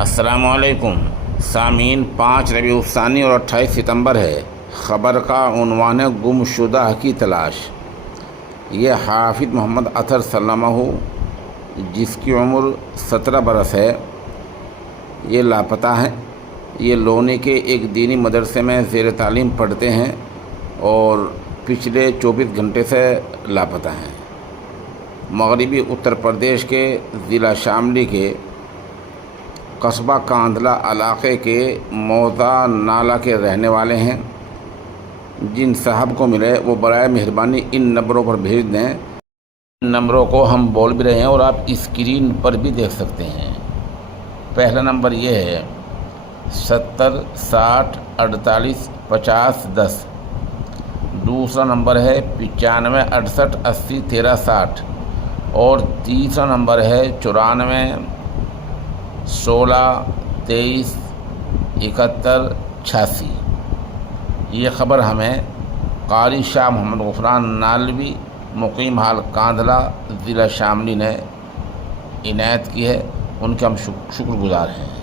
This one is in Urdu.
السلام علیکم سامعین، 5 ربیع الثانی اور 28 ستمبر ہے۔ خبر کا عنوان ہے گم شدہ کی تلاش۔ یہ حافظ محمد اطہر سلامہ، جس کی عمر 17 برس ہے، یہ لاپتہ ہیں۔ یہ لونی کے ایک دینی مدرسے میں زیر تعلیم پڑھتے ہیں اور پچھلے 24 گھنٹے سے لاپتہ ہیں۔ مغربی اتر پردیش کے ضلع شاملی کے قصبہ کاندھلہ علاقے کے موزہ نالہ کے رہنے والے ہیں۔ جن صاحب کو ملے وہ برائے مہربانی ان نمبروں پر بھیج دیں۔ ان نمبروں کو ہم بول بھی رہے ہیں اور آپ اسکرین پر بھی دیکھ سکتے ہیں۔ پہلا نمبر یہ ہے 70 60 48 50 10۔ دوسرا نمبر ہے 95 68 80 13 60 اور تیسرا نمبر ہے 94 16 23 71 86۔ یہ خبر ہمیں قاری شاہ محمد غفران نالوی مقیم حال کاندھلہ ضلع شاملی نے عنایت کی ہے۔ ان کے ہم شکر گزار ہیں۔